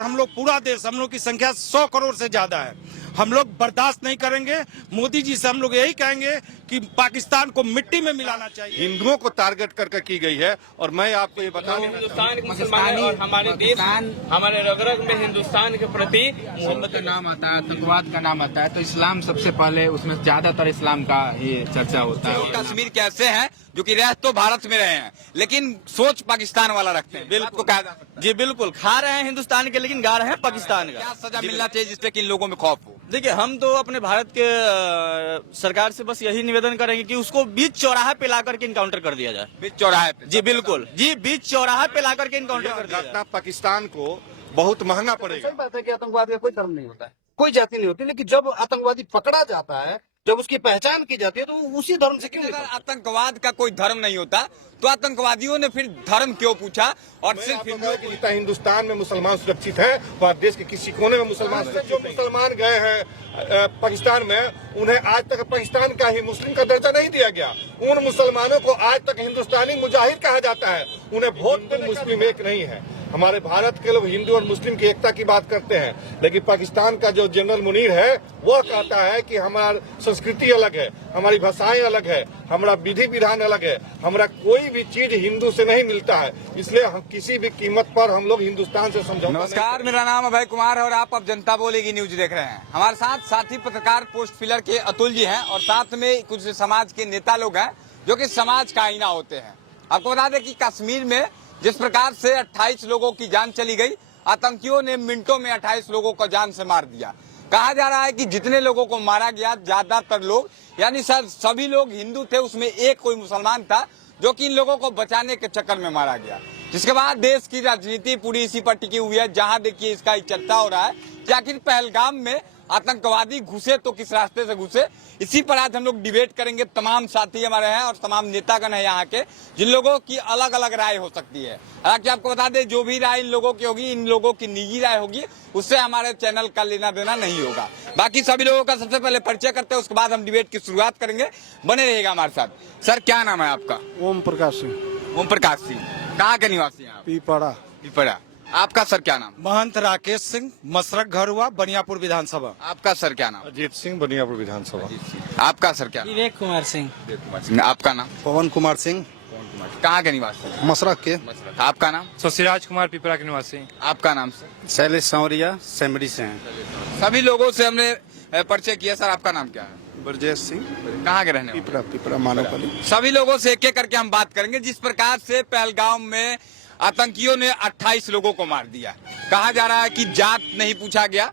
हम लोग पूरा देश, हम लोग की संख्या 100 करोड़ से ज्यादा है। हम लोग बर्दाश्त नहीं करेंगे। मोदी जी से हम लोग यही कहेंगे कि पाकिस्तान को मिट्टी में मिलाना चाहिए। हिंदुओं को टारगेट करके की गई है। और मैं आपको ये बता दूं, हिंदुस्तान के मुसलमान और हमारे देश, हमारे रग रग में हिंदुस्तान के प्रति मोहम्मद का नाम आता है, आतंकवाद का नाम आता है, तो इस्लाम सबसे पहले उसमें ज्यादातर इस्लाम का ही चर्चा होता है। कश्मीर के ऐसे हैं जो कि रह तो भारत में रहे हैं लेकिन सोच पाकिस्तान वाला रखते हैं। बिल्कुल कहा जा सकता है। जी बिल्कुल, खा रहे हैं हिंदुस्तान के लेकिन गा रहे हैं पाकिस्तान का। क्या सजा मिलना चाहिए जिससे कि इन लोगों में खौफ हो? देखिए, हम तो अपने भारत के सरकार से बस यही निवेदन करेंगे कि उसको बीच चौराहे पे लाकर के इनकाउंटर कर दिया जाए। बीच चौराहे पे? जी बिल्कुल, जी बीच चौराहे पे लाकर के इनकाउंटर कर दिया जाए। पाकिस्तान को बहुत महंगा पड़ेगा। सही बात है कि आतंकवाद का कोई धर्म नहीं होता है, कोई जाति नहीं होती, लेकिन जब आतंकवादी पकड़ा जाता है, जब उसकी पहचान की जाती है, तो उसी धर्म से क्यों अगर आतंकवाद का कोई धर्म नहीं होता तो आतंकवादियों ने फिर धर्म क्यों पूछा? और सिर्फ हिंदुस्तान में मुसलमान सुरक्षित है और देश के किसी कोने में मुसलमान सुरक्षित। जो मुसलमान गए हैं पाकिस्तान में, उन्हें आज तक पाकिस्तान का ही मुस्लिम का दर्जा नहीं दिया गया। उन मुसलमानों को आज तक हिंदुस्तानी मुजाहिद कहा जाता है। उन्हें वोट मुस्लिम एक नहीं है। हमारे भारत के लोग हिंदू और मुस्लिम की एकता की बात करते हैं, लेकिन पाकिस्तान का जो जनरल मुनीर है वो कहता है कि हमारी संस्कृति अलग है, हमारी भाषाएं अलग है, हमारा विधि विधान अलग है, हमारा कोई भी चीज हिंदू से नहीं मिलता है। इसलिए हम किसी भी कीमत पर हम लोग हिंदुस्तान से समझौता। नमस्कार, मेरा नाम अभय कुमार है और आप अब जनता बोलेगी न्यूज देख रहे हैं। हमारे साथ साथी पत्रकार पोस्ट फिलर के अतुल जी हैं और साथ में कुछ समाज के नेता लोग हैं जो कि समाज का आईना होते हैं। आपको बता दें कि कश्मीर में जिस प्रकार से 28 लोगों की जान चली गई, आतंकियों ने मिनटों में 28 लोगों को जान से मार दिया। कहा जा रहा है कि जितने लोगों को मारा गया, ज्यादातर लोग यानी सभी लोग हिंदू थे, उसमें एक कोई मुसलमान था जो कि इन लोगों को बचाने के चक्कर में मारा गया। जिसके बाद देश की राजनीति पूरी इसी पर टिकी हुई है, जहां देखिए इसका चर्चा हो रहा है कि आखिर पहलगाम में आतंकवादी घुसे तो किस रास्ते से घुसे। इसी पर आज हम लोग डिबेट करेंगे। तमाम साथी हमारे हैं और तमाम नेतागण है यहाँ के, जिन लोगों की अलग अलग राय हो सकती है। हालांकि आपको बता दें, जो भी राय इन लोगों की होगी, इन लोगों की निजी राय होगी, उससे हमारे चैनल का लेना देना नहीं होगा। बाकी सभी लोगों का सबसे पहले परिचय करते हैं, उसके बाद हम डिबेट की शुरुआत करेंगे। बने रहेगा हमारे साथ। सर, क्या नाम है आपका? ओम प्रकाश सिंह। ओम प्रकाश सिंह, कहाँ के निवासी हैं आप? पीपड़ा। पीपड़ा। आपका सर क्या नाम? महंत राकेश सिंह, मसरक घर हुआ, बनियापुर विधानसभा। आपका सर क्या नाम? अजीत सिंह, बनियापुर विधानसभा। आपका सर क्या नाम? विवेक कुमार सिंह। आपका नाम? पवन कुमार सिंह। कहाँ के निवासी? मसरक के। आपका नाम? शशिराज कुमार, पिपरा के निवासी। आपका नाम सर? शैलेश सांवरिया, सेमरी से हैं। सभी लोगों से हमने परिचय किया। सर, आपका नाम क्या है? ब्रजेश सिंह। कहाँ के रहने वाले? पीपड़ा, पीपड़ा मानवपल्ली। सभी लोगों से एक एक करके हम बात करेंगे। जिस प्रकार से पहलगाम में आतंकियों ने 28 लोगों को मार दिया, कहा जा रहा है कि जात नहीं पूछा गया,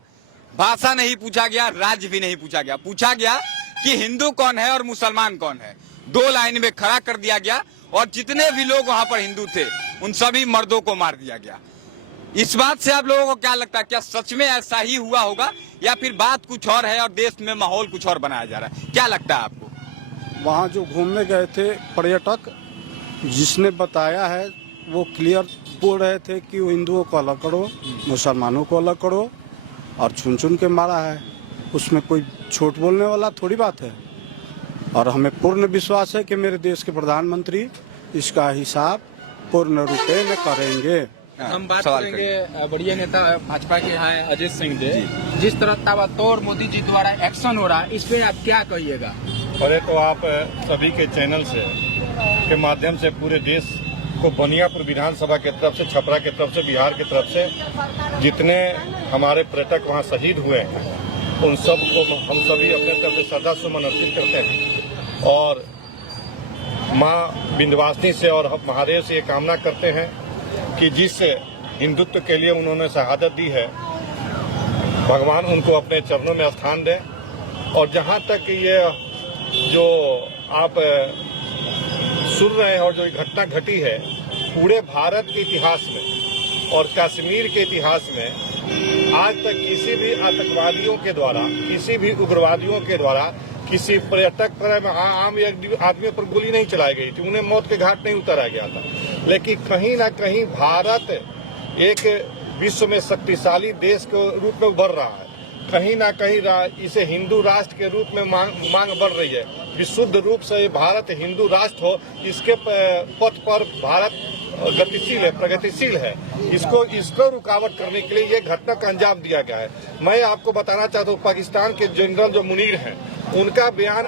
भाषा नहीं पूछा गया, राज्य भी नहीं पूछा गया। पूछा गया कि हिंदू कौन है और मुसलमान कौन है। 2 लाइन में खड़ा कर दिया गया और जितने भी लोग वहां पर हिंदू थे उन सभी मर्दों को मार दिया गया। इस बात से आप लोगों को क्या लगता है, क्या सच में ऐसा ही हुआ होगा या फिर बात कुछ और है और देश में माहौल कुछ और बनाया जा रहा है? क्या लगता है आपको? वहाँ जो घूमने गए थे पर्यटक, जिसने बताया है वो क्लियर बोल रहे थे कि वो हिंदुओं को अलग करो, मुसलमानों को अलग करो, और चुन चुन के मारा है। उसमें कोई छोट बोलने वाला थोड़ी बात है। और हमें पूर्ण विश्वास है कि मेरे देश के प्रधानमंत्री इसका हिसाब पूर्ण रूप में करेंगे। हम बात करेंगे बढ़िया नेता भाजपा के हैं अजीत सिंह जी। जिस तरह ताबड़तोड़ मोदी जी द्वारा एक्शन हो रहा है, इस पे आप क्या कहिएगा? पहले तो आप सभी के चैनल से के माध्यम से पूरे देश को बनियापुर विधानसभा के तरफ से, छपरा के तरफ से, बिहार की तरफ से जितने हमारे पर्यटक वहाँ शहीद हुए हैं, उन सब को हम सभी अपने तरफ से श्रद्धा सुमन अर्पित करते हैं और माँ विंध्यवासिनी से और महादेव से ये कामना करते हैं कि जिस हिंदुत्व के लिए उन्होंने शहादत दी है, भगवान उनको अपने चरणों में स्थान दें। और जहाँ तक ये जो आप सुन रहे हैं और जो घटना घटी है, पूरे भारत के इतिहास में और कश्मीर के इतिहास में आज तक किसी भी आतंकवादियों के द्वारा, किसी भी उग्रवादियों के द्वारा किसी पर्यटक पर, आम आदमी पर गोली नहीं चलाई गई थी, उन्हें मौत के घाट नहीं उतारा गया था। लेकिन कहीं ना कहीं भारत एक विश्व में शक्तिशाली देश के रूप में उभर रहा है। कहीं ना कहीं इसे हिंदू राष्ट्र के रूप में मांग बढ़ रही है। विशुद्ध रूप से ये भारत हिंदू राष्ट्र हो, इसके पथ पर भारत गतिशील है, प्रगतिशील है। इसको रुकावट करने के लिए ये घटना का अंजाम दिया गया है। मैं आपको बताना चाहता हूँ, पाकिस्तान के जनरल जो मुनीर हैं, उनका बयान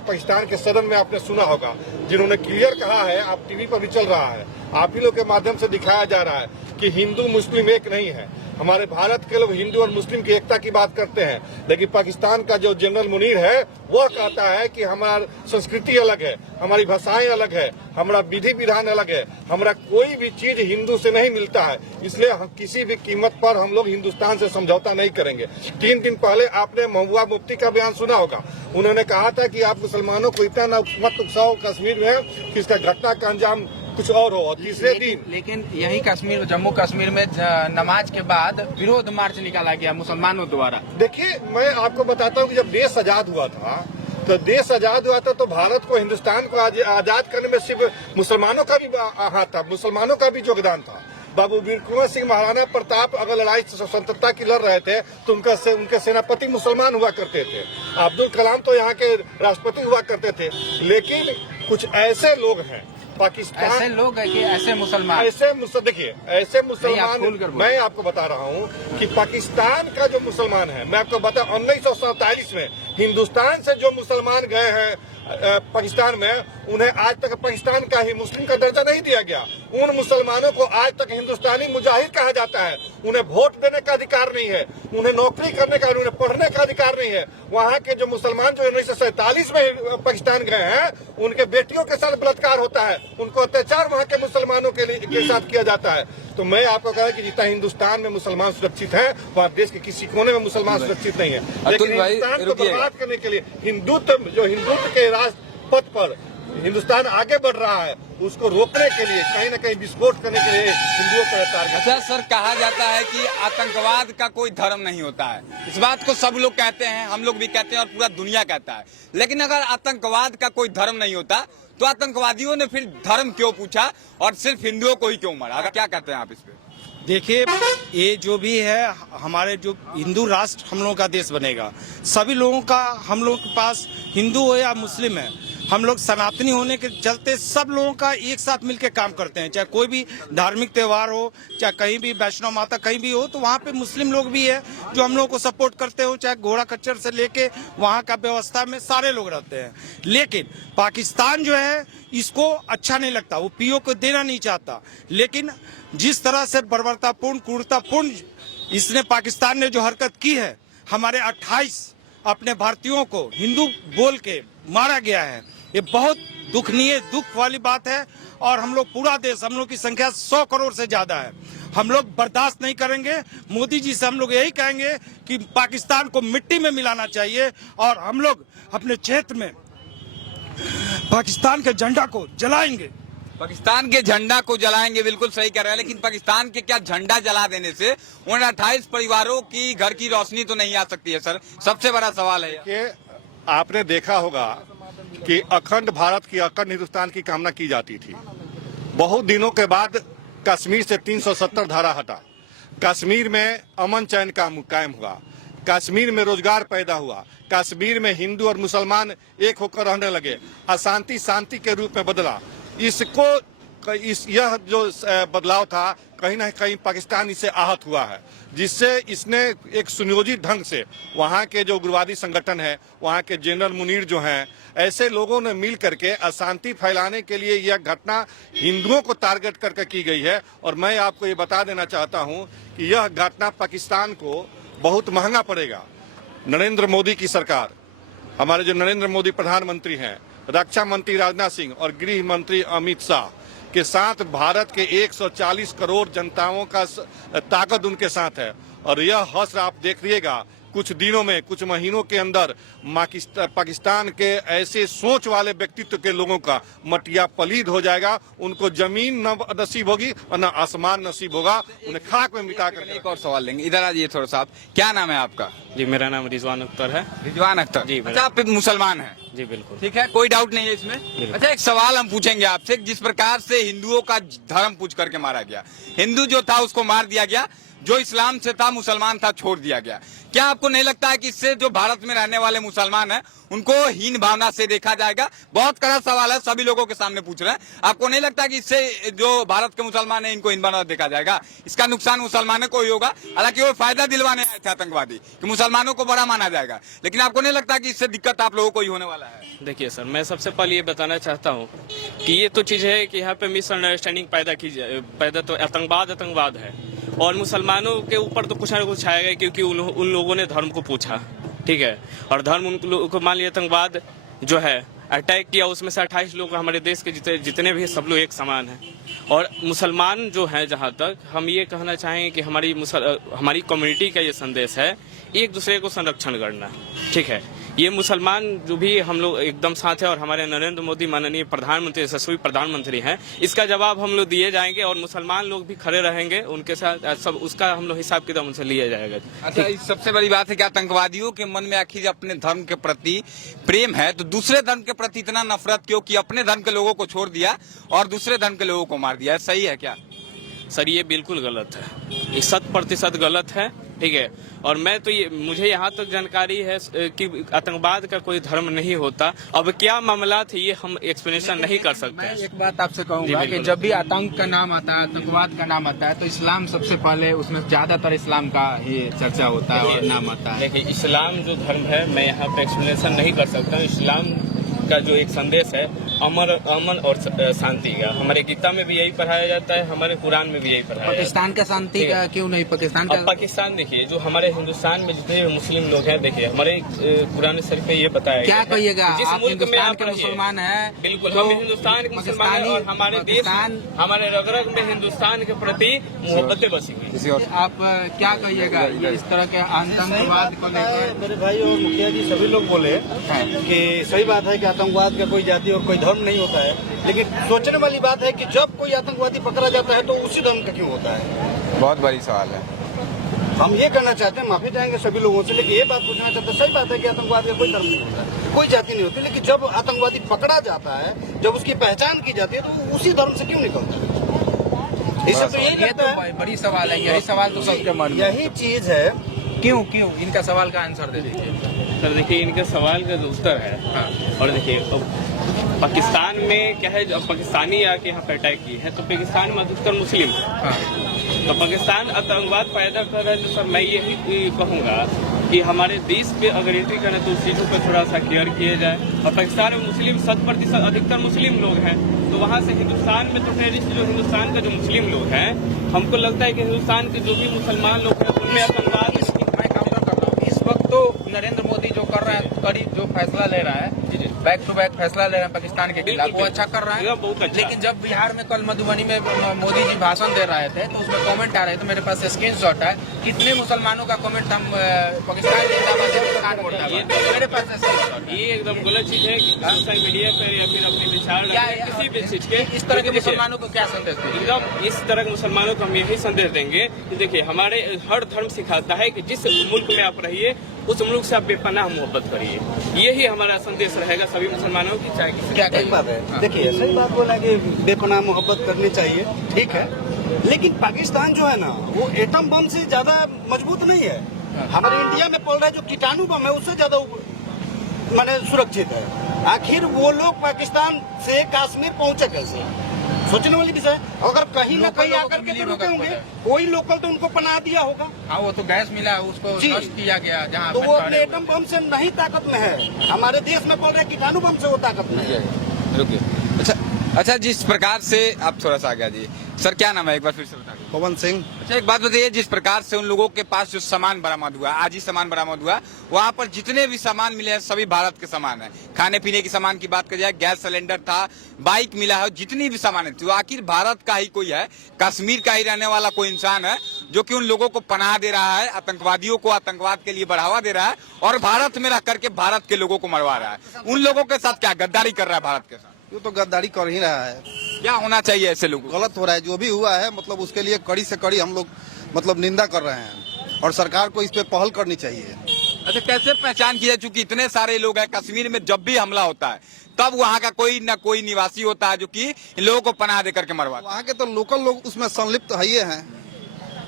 पाकिस्तान के सदन में आपने सुना होगा, जिन्होंने क्लियर कहा है, आप टीवी पर भी चल रहा है, आप ही लोग के माध्यम से दिखाया जा रहा है कि हिंदू मुस्लिम एक नहीं है। हमारे भारत के लोग हिंदू और मुस्लिम की एकता की बात करते हैं, लेकिन पाकिस्तान का जो जनरल मुनीर है वह कहता है कि हमारी संस्कृति अलग है, हमारी भाषाएं अलग है, हमारा विधि विधान अलग है, हमारा कोई भी चीज हिंदू से नहीं मिलता है, इसलिए हम किसी भी कीमत पर हम लोग हिंदुस्तान से समझौता नहीं करेंगे। 3 दिन पहले आपने महबूबा मुफ्ती का बयान सुना होगा, उन्होंने कहा था कि आप मुसलमानों को इतना मत उकसाओ कश्मीर में कि इसका घटना का अंजाम कुछ और हो। तीसरे दिन लेकिन यही कश्मीर, जम्मू कश्मीर में नमाज के बाद विरोध मार्च निकाला गया मुसलमानों द्वारा। देखिए, मैं आपको बताता हूँ कि जब देश आजाद हुआ था, तो भारत को, हिंदुस्तान को आजाद करने में सिर्फ मुसलमानों का भी हाथ था, मुसलमानों का भी योगदान था। बाबू वीर कुंवर सिंह, महाराणा प्रताप अगर लड़ाई स्वतंत्रता की लड़ रहे थे तो उनके सेनापति मुसलमान हुआ करते थे। अब्दुल कलाम तो यहाँ के राष्ट्रपति हुआ करते थे। लेकिन कुछ ऐसे लोग हैं पाकिस्तान, ऐसे लोग है कि ऐसे मुसलमान, देखिए ऐसे मुसलमान, मैं आपको बता रहा हूँ कि पाकिस्तान का जो मुसलमान है, मैं आपको बता 1947 में हिंदुस्तान से जो मुसलमान गए हैं पाकिस्तान में, उन्हें आज तक पाकिस्तान का ही मुस्लिम का दर्जा नहीं दिया गया। उन मुसलमानों को आज तक हिंदुस्तानी मुजाहिद कहा जाता है। उन्हें वोट देने का अधिकार नहीं है, उन्हें नौकरी करने का, उन्हें पढ़ने का अधिकार नहीं है। वहाँ के जो मुसलमान जो 1947 में पाकिस्तान गए हैं, उनके बेटियों के साथ बलात्कार होता है, उनको अत्याचार वहाँ के मुसलमानों के साथ किया जाता है। तो मैं आपको कहा कि जितना हिंदुस्तान में मुसलमान सुरक्षित है, वहाँ देश के किसी कोने में मुसलमान सुरक्षित नहीं है। लेकिन हिंदुस्तान को बर्बाद करने के लिए हिंदुत्व के रास्ते पथ पर हिंदुस्तान आगे बढ़ रहा है, उसको रोकने के लिए, कहीं न कहीं विस्फोट करने के लिए हिंदुओं का टारगेट। अच्छा सर, कहा जाता है कि आतंकवाद का कोई धर्म नहीं होता है। इस बात को सब लोग कहते हैं, हम लोग भी कहते हैं और पूरा दुनिया कहता है। लेकिन अगर आतंकवाद का कोई धर्म नहीं होता तो आतंकवादियों ने फिर धर्म क्यों पूछा और सिर्फ हिंदुओं को ही क्यों मारा? क्या कहते हैं आप इस पे? देखिए, ये जो भी है, हमारे जो हिंदू राष्ट्र हम लोगों का देश बनेगा, सभी लोगों का, हम लोग के पास हिंदू हो या मुस्लिम है, हम लोग सनातनी होने के चलते सब लोगों का एक साथ मिलकर काम करते हैं। चाहे कोई भी धार्मिक त्योहार हो, चाहे कहीं भी वैष्णव माता कहीं भी हो, तो वहाँ पे मुस्लिम लोग भी है जो हम लोगों को सपोर्ट करते हो। चाहे घोड़ा खच्चर से लेके वहाँ का व्यवस्था में सारे लोग रहते हैं। लेकिन पाकिस्तान जो है, इसको अच्छा नहीं लगता, वो पीओ को देना नहीं चाहता। लेकिन जिस तरह से बर्बरतापूर्ण, क्रूरतापूर्ण इसने पाकिस्तान ने जो हरकत की है, हमारे 28 अपने भारतीयों को हिंदू बोल के मारा गया है, ये बहुत दुख वाली बात है। और हम लोग पूरा देश, हम लोग की संख्या 100 करोड़ से ज्यादा है, हम लोग बर्दाश्त नहीं करेंगे। मोदी जी से हम लोग यही कहेंगे कि पाकिस्तान को मिट्टी में मिलाना चाहिए और हम लोग अपने क्षेत्र में पाकिस्तान के झंडा को जलाएंगे। पाकिस्तान के झंडा को जलाएंगे, बिल्कुल सही कह रहे हैं। लेकिन पाकिस्तान के क्या झंडा जला देने से उन 28 परिवारों की घर की रोशनी तो नहीं आ सकती है? सर, सबसे बड़ा सवाल है कि आपने देखा होगा कि अखंड भारत की, अखंड हिंदुस्तान की कामना की जाती थी। बहुत दिनों के बाद कश्मीर से 370 धारा हटा, कश्मीर में अमन चैन कायम हुआ, कश्मीर में रोजगार पैदा हुआ, कश्मीर में हिंदू और मुसलमान एक होकर रहने लगे, अशांति शांति के रूप में बदला। यह जो बदलाव था, कहीं ना कहीं पाकिस्तान इससे आहत हुआ है, जिससे इसने एक सुनियोजित ढंग से वहाँ के जो उग्रवादी संगठन है, वहाँ के जनरल मुनीर जो हैं, ऐसे लोगों ने मिल करके अशांति फैलाने के लिए यह घटना हिंदुओं को टारगेट करके की गई है। और मैं आपको ये बता देना चाहता हूँ कि यह घटना पाकिस्तान को बहुत महंगा पड़ेगा। नरेंद्र मोदी की सरकार, हमारे जो नरेंद्र मोदी प्रधानमंत्री हैं, रक्षा मंत्री राजनाथ सिंह और गृह मंत्री अमित शाह के साथ भारत के 140 करोड़ जनताओं का ताकत उनके साथ है। और यह हश्र आप देख रहिएगा, कुछ दिनों में, कुछ महीनों के अंदर पाकिस्तान के ऐसे सोच वाले व्यक्तित्व के लोगों का मटिया पलीद हो जाएगा। उनको जमीन न नसीब होगी और न आसमान नसीब होगा, उन्हें खाक में मिटा कर। एक और सवाल लेंगे, इधर आ जाइए थोड़ा सा। क्या नाम है आपका? जी, मेरा नाम रिजवान अख्तर है। रिजवान अख्तर जी। अच्छा, आप मुसलमान हैं? जी बिल्कुल, ठीक है, कोई डाउट नहीं है इसमें। अच्छा, एक सवाल हम पूछेंगे आपसे। जिस प्रकार से हिंदुओं का धर्म पूछ करके मारा गया, हिंदू जो था उसको मार दिया गया, जो इस्लाम से था, मुसलमान था, छोड़ दिया गया। क्या आपको नहीं लगता है कि इससे जो भारत में रहने वाले मुसलमान हैं उनको हीन भावना से देखा जाएगा? बहुत कड़ा सवाल है, सभी लोगों के सामने पूछ रहे हैं। आपको नहीं लगता कि इससे जो भारत के मुसलमान हैं इनको हीन भावना देखा जाएगा? इसका नुकसान मुसलमानों को ही होगा। हालांकि वो फायदा दिलवाने आए थे आतंकवादी कि मुसलमानों को बड़ा माना जाएगा, लेकिन आपको नहीं लगता कि इससे दिक्कत आप लोगों को ही होने वाला है? देखिए सर, मैं सबसे पहले ये बताना चाहता हूँ कि ये तो चीज़ है कि यहाँ पे मिसअंडरस्टैंडिंग पैदा तो आतंकवाद है, और मुसलमानों के ऊपर तो कुछ ना कुछ आएगा क्योंकि उन लोगों ने धर्म को पूछा, ठीक है, और धर्म उन लोगों को मान लिया आतंकवाद जो है अटैक किया, उसमें से 28 लोग हमारे देश के जितने भी सब लोग एक समान हैं। और मुसलमान जो हैं, जहाँ तक हम ये कहना चाहेंगे कि हमारी कम्युनिटी का ये संदेश है एक दूसरे को संरक्षण करना, ठीक है। ये मुसलमान जो भी हम लोग एकदम साथ है, और हमारे नरेंद्र मोदी माननीय प्रधानमंत्री, यशस्वी प्रधानमंत्री हैं, इसका जवाब हम लोग दिए जाएंगे और मुसलमान लोग भी खड़े रहेंगे उनके साथ, सब उसका हम लोग हिसाब किताब उनसे लिया जाएगा। अच्छा, इस सबसे बड़ी बात है कि आतंकवादियों के मन में आखिर अपने धर्म के प्रति प्रेम है, तो दूसरे धर्म के प्रति इतना नफरत क्यों कि अपने धर्म के लोगों को छोड़ दिया और दूसरे धर्म के लोगों को मार दिया? सही है क्या? सर, ये बिल्कुल गलत है, ये 100% गलत है, ठीक है। और मुझे यहाँ तक जानकारी है कि आतंकवाद का कोई धर्म नहीं होता। अब क्या मामला थे ये हम एक्सप्लेनेशन नहीं कर सकते हैं। एक बात आपसे कहूंगा कि जब भी आतंक का नाम आता है, आतंकवाद का नाम आता है, तो इस्लाम सबसे पहले, उसमें ज्यादातर इस्लाम का ही चर्चा होता है और नाम आता है। देखिए, इस्लाम जो धर्म है, मैं यहाँ पे एक्सप्लेनेशन नहीं कर सकता हूँ। इस्लाम का जो एक संदेश है अमन और शांति का, हमारे गीता में भी यही पढ़ाया जाता है, हमारे कुरान में भी यही पढ़ाया जाता है। पाकिस्तान का शांति का क्यों नहीं? पाकिस्तान का, पाकिस्तान देखिए, जो हमारे हिंदुस्तान में जितने भी मुस्लिम लोग हैं, देखिए हमारे कुरान शरीफ में ये बताया क्या कहिएगा, जिस आप मुल्क में हिंदुस्तान के मुसलमान हैं, बिल्कुल हम हिंदुस्तान के मुसलमान हैं, और हमारे देश, हमारे रग रग में हिंदुस्तान के प्रति मोहब्बतें बसी हुई। आप क्या कहिएगा ये इस तरह के आतंकवाद को लेकर? मेरे भाई और मुखिया जी सभी लोग बोले कि सही बात है कि आतंकवाद का कोई जाति और कोई धर्म नहीं होता है, लेकिन सोचने वाली बात है कि जब कोई आतंकवादी पकड़ा जाता है तो उसी धर्म का क्यों होता है? बहुत बड़ी सवाल है। हम ये करना चाहते हैं, माफी चाहेंगे सभी लोगों से, लेकिन ये बात पूछना चाहते हैं, सही बात है कि आतंकवाद का कोई धर्म नहीं होता, कोई जाति नहीं होती, लेकिन जब आतंकवादी पकड़ा जाता है, जब उसकी पहचान की जाती है, तो उसी धर्म से क्यों निकलता है? इससे तो यही लगता है, बड़ी सवाल है, यही सवाल तो सबके मन में, यही चीज है। क्यों इनका सवाल का आंसर दे दीजिए सर। देखिए, इनके सवाल का जो उत्तर है, और देखिए पाकिस्तान में क्या है, जब पाकिस्तानी आके यहाँ पे अटैक की है, तो पाकिस्तान में अधिकतर मुस्लिम है, तो पाकिस्तान आतंकवाद पैदा कर रहा है। तो सर, मैं यही कहूँगा कि हमारे देश पे अगर एंट्री करें तो उस चीज़ों पर थोड़ा सा केयर किया जाए। और पाकिस्तान में मुस्लिम 100% अधिकतर मुस्लिम लोग हैं, तो वहाँ से हिंदुस्तान में तो टेररिस्ट जो हिंदुस्तान का जो मुस्लिम लोग हैं, हमको लगता है कि हिंदुस्तान के जो भी मुसलमान लोग हैं उनमें आतंकवाद। इस वक्त तो नरेंद्र मोदी जो कर रहे हैं, करीब जो फैसला ले रहा है, बैक टू बैक फैसला ले रहे हैं पाकिस्तान के खिलाफ, वो अच्छा कर रहा है, बहुत अच्छा। लेकिन जब बिहार में कल मधुबनी में मोदी जी भाषण दे रहे थे, तो उसमें कमेंट आ रहे थे, मेरे पास स्क्रीनशॉट है, कितने मुसलमानों का कमेंट हम पाकिस्तान जिंदाबाद हिंदुस्तान मुर्दाबाद, मेरे पास स्क्रीनशॉट। ये एकदम गलत चीज है कि सोशल मीडिया पर या फिर अपने विचार किसी भी चीज के इस तरह के मुसलमानों को क्या संदेश देंगे? एकदम इस तरह के मुसलमानों को हम यही संदेश देंगे कि देखिए, हमारे हर धर्म सिखाता है कि जिस मुल्क में आप रहिए उस मुल्क से आप बेपनाह मोहब्बत करिए, यही हमारा संदेश रहेगा सभी मुसलमानों की। चाहे किसी क्या बात है, देखिए सही बात बोला कि बेपनाह मोहब्बत करनी चाहिए, ठीक है, लेकिन पाकिस्तान जो है ना, वो एटम बम से ज्यादा मजबूत नहीं है। हमारे इंडिया में पड़ रहा है जो कीटाणु बम है, उससे ज्यादा माने सुरक्षित है। आखिर वो लोग पाकिस्तान से कश्मीर पहुंचे कैसे? सोचने वाली विषय। अगर कहीं न कहीं आकर के रुके होंगे, कोई लोकल तो उनको पनाह दिया होगा। हाँ, वो तो गैस मिला, उसको नष्ट किया गया जहाँ, तो वो अपने एटम बम से नहीं ताकत में है, हमारे देश में बोल रहे कीटाणु बम से वो ताकत में है। रुकिए, अच्छा, जिस प्रकार से आप थोड़ा सा आ गया जी, सर क्या नाम है एक बार फिर से बता दीजिए। पवन सिंह। अच्छा, एक बात बताइए, जिस प्रकार से उन लोगों के पास जो सामान बरामद हुआ, आज ही सामान बरामद हुआ, वहाँ पर जितने भी सामान मिले हैं सभी भारत के सामान है। खाने पीने की सामान की बात करी जाए, गैस सिलेंडर था, बाइक मिला है, जितनी भी सामान है, तो आखिर भारत का ही कोई है, कश्मीर का ही रहने वाला कोई इंसान है जो कि उन लोगों को पनाह दे रहा है, आतंकवादियों को आतंकवाद के लिए बढ़ावा दे रहा है, और भारत में रह करके भारत के लोगों को मरवा रहा है। उन लोगों के साथ क्या गद्दारी कर रहा है भारत के साथ? ये तो गद्दारी कर ही रहा है। क्या होना चाहिए ऐसे लोगों? गलत हो रहा है, जो भी हुआ है, मतलब उसके लिए कड़ी से कड़ी हम लोग मतलब निंदा कर रहे हैं, और सरकार को इस पे पहल करनी चाहिए। अच्छा, कैसे पहचान की जाए, चूंकि इतने सारे लोग हैं कश्मीर में, जब भी हमला होता है तब वहाँ का कोई न कोई निवासी होता है जो कि इन लोगों को पनाह दे करके मरवाता है। वहाँ के तो लोकल लोग उसमें संलिप्त है ही हैं।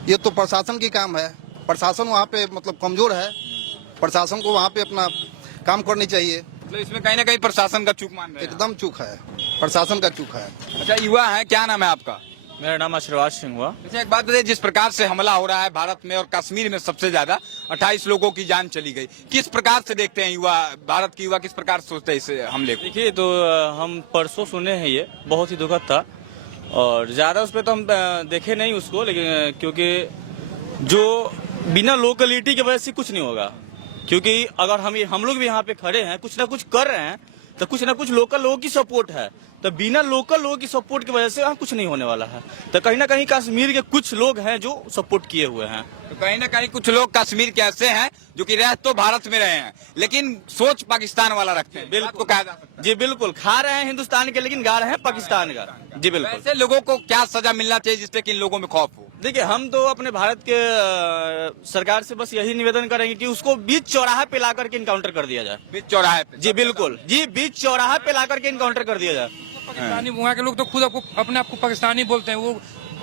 ये तो प्रशासन की काम है। प्रशासन वहाँ पे मतलब कमजोर है, प्रशासन को वहाँ पे अपना काम करनी चाहिए। मतलब इसमें कहीं ना कहीं प्रशासन का चूक मान रहे हैं। एकदम चूक है, प्रशासन का चूक है। अच्छा, युवा है, क्या नाम है आपका? मेरा नाम आशीर्वाद सिंह हुआ। अच्छा, एक बात बताइए, जिस प्रकार से हमला हो रहा है भारत में और कश्मीर में सबसे ज्यादा 28 लोगों की जान चली गई, किस प्रकार से देखते हैं युवा, भारत की युवा किस प्रकार से सोचते हैं इस हमले को? देखिए, तो हम परसों सुने हैं, ये बहुत ही दुखद था और ज्यादा उस पर तो हम देखे नहीं उसको, लेकिन क्योंकि जो बिना लोकलिटी की वजह से कुछ नहीं होगा, क्योंकि अगर हम लोग भी यहाँ पे खड़े हैं, कुछ ना कुछ कर रहे हैं, तो कुछ ना कुछ लोकल लोगों की सपोर्ट है, तो बिना लोकल लोगों की सपोर्ट की वजह से यहाँ कुछ नहीं होने वाला है। तो कहीं ना कहीं कश्मीर के कुछ लोग हैं जो सपोर्ट किए हुए हैं। तो कहीं ना कहीं कुछ लोग कश्मीर के ऐसे हैं जो कि रह तो भारत में रहे हैं लेकिन सोच पाकिस्तान वाला रखते हैं, बिल्कुल कहा जा सकता है। जी बिल्कुल, खा रहे हैं हिंदुस्तान के लेकिन गा रहे हैं पाकिस्तान का। जी बिल्कुल। ऐसे लोगों को क्या सजा मिलना चाहिए जिससे कि इन लोगों में खौफ हो? देखिए, हम तो अपने भारत के सरकार से बस यही निवेदन करेंगे कि उसको बीच चौराहा पे ला करके इनकाउंटर कर दिया जाए। बीच चौराहे पे? जी बिल्कुल, जी बीच चौराहा पे ला करके इनकाउंटर कर दिया जाए। पाकिस्तानी, वहाँ के लोग तो खुद अपने आप को पाकिस्तानी बोलते हैं, वो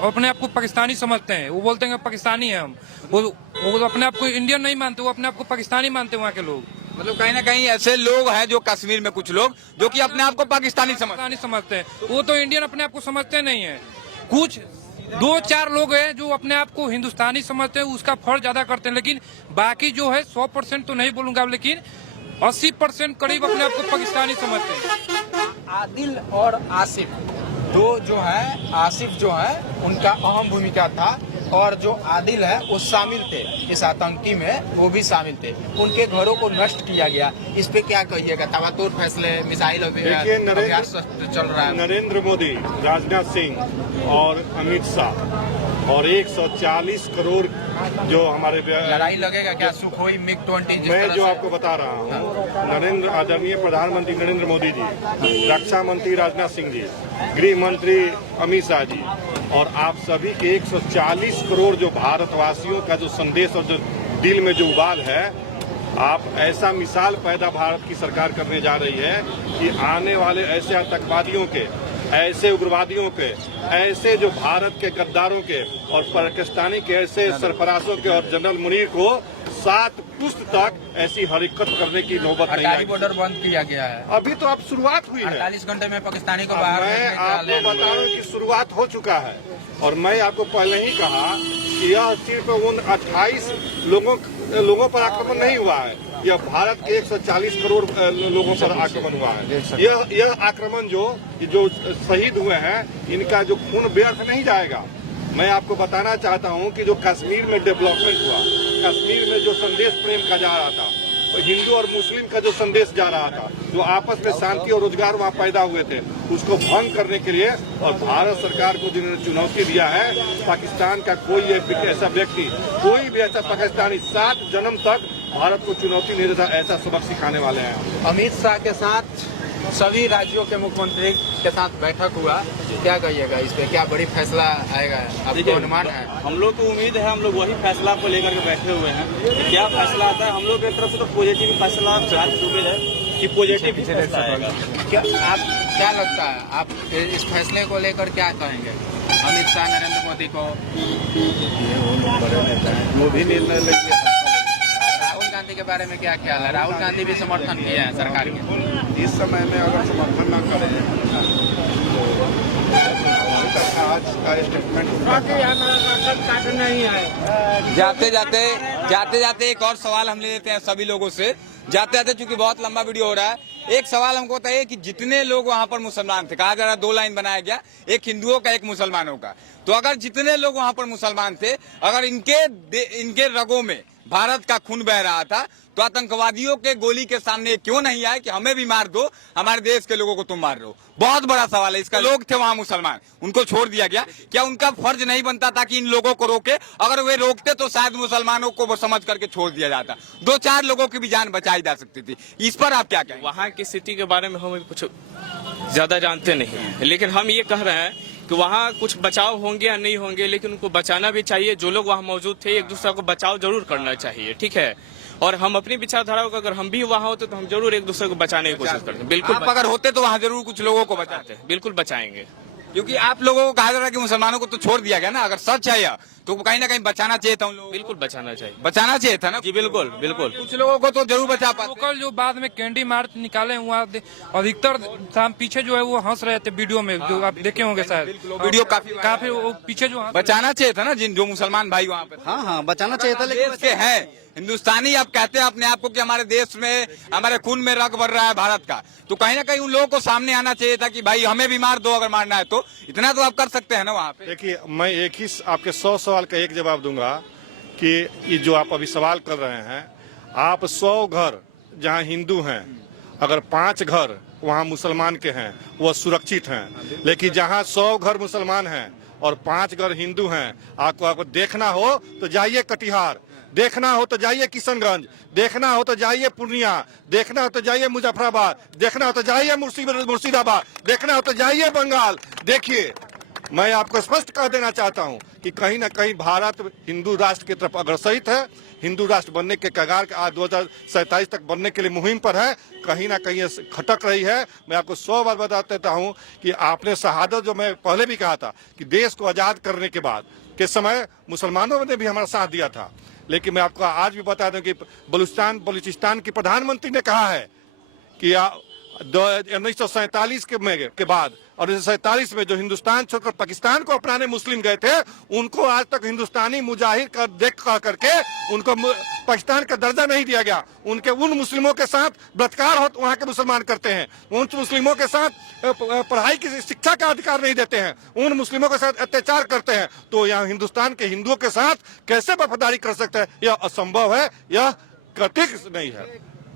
अपने आप को पाकिस्तानी समझते हैं, वो बोलते हैं कि पाकिस्तानी है हम, वो अपने आप को इंडियन नहीं मानते, वो अपने आप को पाकिस्तानी मानते हैं वहाँ के लोग। मतलब कहीं ना कहीं ऐसे लोग हैं जो कश्मीर में कुछ लोग जो कि अपने आप को पाकिस्तानी समझते हैं, वो तो इंडियन अपने आप को समझते नहीं है। कुछ 2-4 लोग हैं जो अपने आप को हिंदुस्तानी समझते हैं, उसका फर्ज अदा करते हैं, लेकिन बाकी जो है 100% तो नहीं बोलूंगा, लेकिन 80% करीब अपने आप को पाकिस्तानी समझते हैं। आदिल और आसिफ दो जो है, आसिफ जो है उनका अहम भूमिका था और जो आदिल है वो शामिल थे इस आतंकी में, वो भी शामिल थे। उनके घरों को नष्ट किया गया। इस पे क्या कहिएगा? तबातोड़ फैसले, मिसाइल अभ्यास चल रहा है। नरेंद्र मोदी, राजनाथ सिंह और अमित शाह और 140 करोड़ जो हमारे लड़ाई लगेगा क्या सुखोई मिग-20? मैं जो आपको बता रहा हूँ, आदरणीय प्रधानमंत्री नरेंद्र मोदी जी, रक्षा मंत्री राजनाथ सिंह जी, गृह मंत्री अमित शाह जी और आप सभी के 140 करोड़ जो भारतवासियों का जो संदेश और जो दिल में जो उबाल है, आप ऐसा मिसाल पैदा भारत की सरकार करने जा रही है कि आने वाले ऐसे आतंकवादियों के, ऐसे उग्रवादियों के, ऐसे जो भारत के गद्दारों के और पाकिस्तानी के ऐसे सरफराजों के और जनरल मुनीर को 7 पुश्त तक ऐसी हरकत करने की नौबत नहीं आएगी। बॉर्डर बंद किया गया है। अभी तो अब शुरुआत हुई है। 48 घंटे में पाकिस्तानी को बाहर मैं आपको बता रहा हूँ कि शुरुआत हो चुका है और मैं आपको पहले ही कहा कि यह सिर्फ उन 28 लोगों पर आक्रमण नहीं हुआ है, यह भारत के 140 करोड़ लोगों पर आक्रमण हुआ है। यह आक्रमण जो शहीद हुए हैं, इनका जो खून व्यर्थ नहीं जाएगा। मैं आपको बताना चाहता हूं कि जो कश्मीर में डेवलपमेंट हुआ, कश्मीर में जो संदेश प्रेम का जा रहा था, तो हिंदू और मुस्लिम का जो संदेश जा रहा था, जो आपस में शांति और रोजगार वहाँ पैदा हुए थे, उसको भंग करने के लिए और भारत सरकार को जिन्होंने चुनौती दिया है, पाकिस्तान का कोई ऐसा व्यक्ति, कोई भी ऐसा पाकिस्तानी 7 जन्म तक भारत को चुनौती नहीं देता, ऐसा सबक सिखाने वाले हैं। अमित शाह के साथ सभी राज्यों के मुख्यमंत्री के साथ बैठक हुआ, क्या कहिएगा इस पे? क्या बड़ी फैसला आएगा, आपको अनुमान है? हम लोग को उम्मीद है, हम लोग वही फैसला को लेकर के बैठे हुए हैं। क्या फैसला आता है, हम लोग की तरफ से तो पॉजिटिव फैसला उम्मीद है कि पॉजिटिव फैसला आएगा। क्या लगता है, आप इस फैसले को लेकर क्या कहेंगे? अमित शाह नरेंद्र मोदी को मोदी निर्णय लेंगे। राहुल गांधी के बारे में क्या ख्याल है? राहुल गांधी भी समर्थन किए हैं सरकार के। इस समय में अगर समर्थन न करें तो आज का स्टेटमेंट नहीं है। जाते जाते एक और सवाल हम ले लेते हैं सभी लोगों से। जाते चूंकि बहुत लंबा वीडियो हो रहा है, एक सवाल हमको बताइए कि जितने लोग वहां पर मुसलमान थे, कहा जा रहा 2 लाइन बनाया गया, एक हिंदुओं का एक मुसलमानों का, तो अगर जितने लोग वहां पर मुसलमान थे, अगर इनके रगों में भारत का खून बह रहा था, तो आतंकवादियों के गोली के सामने क्यों नहीं आए कि हमें भी मार दो, हमारे देश के लोगों को तुम मार रहे हो? बहुत बड़ा सवाल है इसका। लोग थे वहां मुसलमान, उनको छोड़ दिया गया, क्या उनका फर्ज नहीं बनता था कि इन लोगों को रोके? अगर वे रोकते तो शायद मुसलमानों को वो समझ करके छोड़ दिया जाता, 2-4 लोगों की भी जान बचाई जा सकती थी। इस पर आप क्या कहें? वहाँ की स्थिति के बारे में हम कुछ ज्यादा जानते नहीं हैं, लेकिन हम ये कह रहे हैं कि वहाँ कुछ बचाव होंगे या नहीं होंगे, लेकिन उनको बचाना भी चाहिए। जो लोग वहाँ मौजूद थे, एक दूसरे को बचाव जरूर करना चाहिए, ठीक है? और हम अपनी विचारधारा को, अगर हम भी वहाँ होते तो हम जरूर एक दूसरे को बचाने की कोशिश करते हैं। बिल्कुल, आप अगर होते तो वहाँ जरूर कुछ लोगों को बचाते। बिल्कुल बचाएंगे। क्योंकि आप लोगों को कहा जा रहा है कि मुसलमानों को तो छोड़ दिया गया ना, अगर सच है यह तो कहीं ना कहीं बचाना चाहिए था उन लोगों बिल्कुल बचाना चाहिए। को, बचाना चाहिए था ना जी बिल्कुल बिल्कुल। कुछ लोगों को तो जरूर बचा पाते। लोकल जो बाद में कैंडी मार्च निकाले वहाँ अधिकतर हम पीछे जो है वो हंस रहे थे वीडियो में, जो आप देखे होंगे शायद वीडियो काफी वो पीछे जो बचाना चाहिए था ना जिन जो मुसलमान भाई वहाँ पे थे। हाँ हाँ बचाना चाहिए था, लेकिन देश के हैं हिंदुस्तानी, आप कहते हैं अपने आप को कि हमारे देश में हमारे खून में रग भर रहा है भारत का, तो कहीं ना कहीं उन लोगों को सामने आना चाहिए था कि भाई हमें भी मार दो, अगर मारना है तो इतना तो आप कर सकते हैं ना वहाँ पे। देखिए, मैं एक ही आपके 100 सवाल का एक जवाब दूंगा कि ये जो आप अभी सवाल कर रहे हैं, आप 100 घर जहाँ हिंदू हैं, अगर 5 घर वहाँ मुसलमान के हैं वो सुरक्षित हैं, लेकिन जहाँ 100 घर मुसलमान हैं और 5 घर हिंदू हैं, आपको देखना हो तो जाइए कटिहार, देखना हो तो जाइए किशनगंज, देखना हो तो जाइए पूर्णिया, देखना हो तो जाइए मुजफ्फराबाद, देखना हो तो जाइए मुर्शिदाबाद, देखना हो तो जाइए बंगाल। देखिए, मैं आपको स्पष्ट कह देना चाहता हूं कि कहीं ना कहीं भारत हिंदू राष्ट्र की तरफ अग्रसरित है, हिंदू राष्ट्र बनने के कगार के आज 2047 तक बनने के लिए मुहिम पर है, कहीं ना कहीं खटक रही है। मैं आपको 100 बार बता देता हूं कि आपने शहादत, जो मैं पहले भी कहा था कि देश को आजाद करने के बाद के समय मुसलमानों ने भी हमारा साथ दिया था, लेकिन मैं आपको आज भी बता दूं कि बलूचिस्तान की प्रधानमंत्री ने कहा है कि 1947 के बाद और 1947 में जो हिंदुस्तान छोड़कर पाकिस्तान को अपनाने मुस्लिम गए थे, उनको आज तक हिंदुस्तानी मुजाहिद का देख कह करके उनको पाकिस्तान का दर्जा नहीं दिया गया। उनके उन मुस्लिमों के साथ बलात्कार वहाँ के मुसलमान करते हैं, उन मुस्लिमों के साथ पढ़ाई की शिक्षा का अधिकार नहीं देते हैं, उन मुस्लिमों के साथ अत्याचार करते हैं, तो यहाँ हिंदुस्तान के हिंदुओं के साथ कैसे वफादारी कर सकते हैं? यह असंभव है, यह कतिक नहीं है।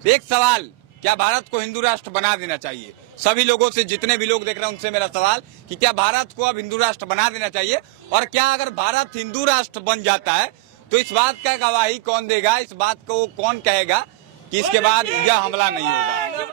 एक सवाल, क्या भारत को हिंदू राष्ट्र बना देना चाहिए? सभी लोगों से, जितने भी लोग देख रहे हैं उनसे मेरा सवाल कि क्या भारत को अब हिंदू राष्ट्र बना देना चाहिए, और क्या अगर भारत हिंदू राष्ट्र बन जाता है तो इस बात का गवाही कौन देगा, इस बात को कौन कहेगा कि इसके बाद यह हमला नहीं होगा?